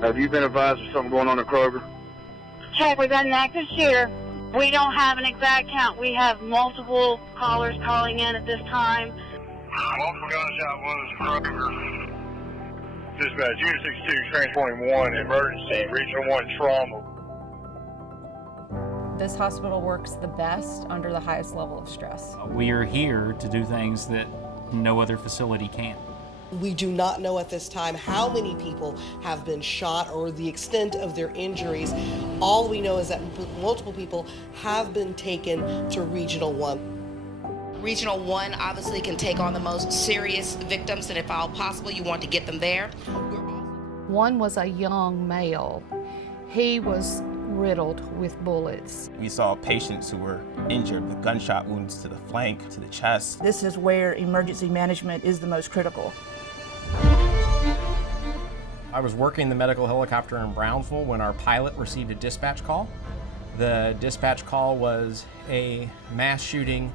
Have you been advised of something going on at Kroger? Check, we've got an active shooter. We don't have an exact count. We have multiple callers calling in at this time. Multiple gunshot wounds at Kroger. Dispatch, Unit 62, transporting 1, emergency, Regional 1 trauma. This hospital works the best under the highest level of stress. We are here to do things that no other facility can. We do not know at this time how many people have been shot or the extent of their injuries. All we know is that multiple people have been taken to Regional 1. Regional 1 obviously can take on the most serious victims, and if all possible, you want to get them there. One was a young male. He was riddled with bullets. We saw patients who were injured with gunshot wounds to the flank, to the chest. This is where emergency management is the most critical. I was working the medical helicopter in Brownsville when our pilot received a dispatch call. The dispatch call was a mass shooting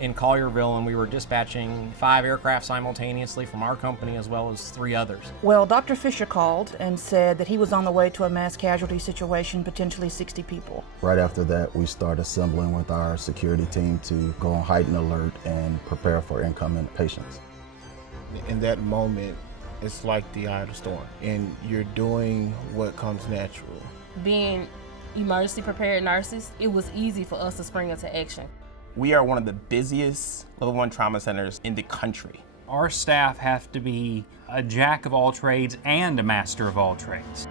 in Collierville, and we were dispatching 5 aircraft simultaneously from our company as well as 3 others. Well, Dr. Fisher called and said that he was on the way to a mass casualty situation, potentially 60 people. Right after that, we start assembling with our security team to go on heightened alert and prepare for incoming patients. In that moment, it's like the eye of the storm, and you're doing what comes natural. Being emergency prepared nurses, it was easy for us to spring into action. We are one of the busiest level 1 trauma centers in the country. Our staff have to be a jack of all trades and a master of all trades.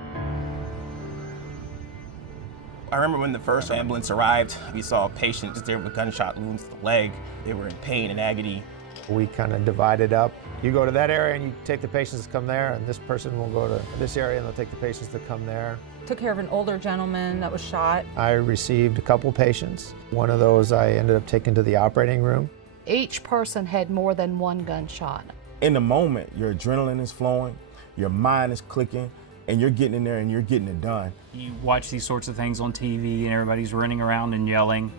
I remember when the first ambulance arrived, we saw patients there with gunshot wounds to the leg. They were in pain and agony. We kind of divided up. You go to that area and you take the patients that come there, and this person will go to this area and they'll take the patients that come there. Took care of an older gentleman that was shot. I received a couple patients. One of those I ended up taking to the operating room. Each person had more than one gunshot. In the moment, your adrenaline is flowing, your mind is clicking, and you're getting in there and you're getting it done. You watch these sorts of things on TV and everybody's running around and yelling,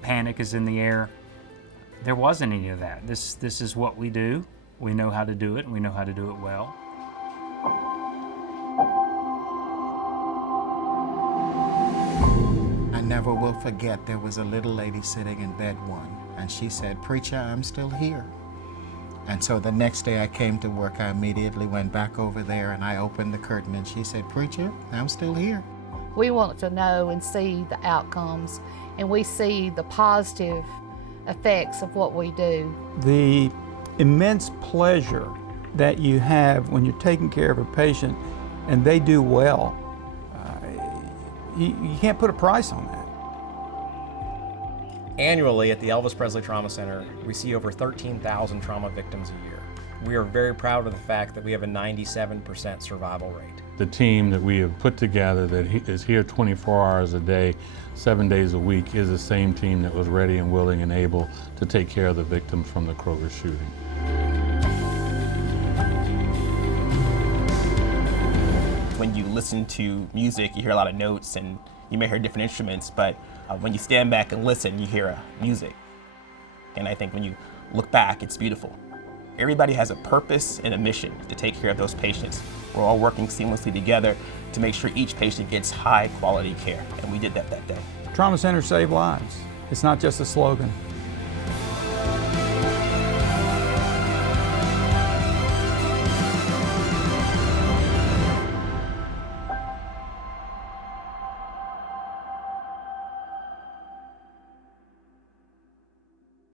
panic is in the air. There wasn't any of that. This is what we do. We know how to do it, and we know how to do it well. I never will forget, there was a little lady sitting in bed 1, and she said, "Preacher, I'm still here." And so the next day I came to work, I immediately went back over there and I opened the curtain and she said, "Preacher, I'm still here." We want to know and see the outcomes, and we see the positive effects of what we do. The immense pleasure that you have when you're taking care of a patient and they do well, you can't put a price on that. Annually at the Elvis Presley Trauma Center, we see over 13,000 trauma victims a year. We are very proud of the fact that we have a 97% survival rate. The team that we have put together that is here 24 hours a day, 7 days a week, is the same team that was ready and willing and able to take care of the victims from the Kroger shooting. When you listen to music, you hear a lot of notes and you may hear different instruments, but when you stand back and listen, you hear music. And I think when you look back, it's beautiful. Everybody has a purpose and a mission to take care of those patients. We're all working seamlessly together to make sure each patient gets high quality care, and we did that day. Trauma centers save lives. It's not just a slogan.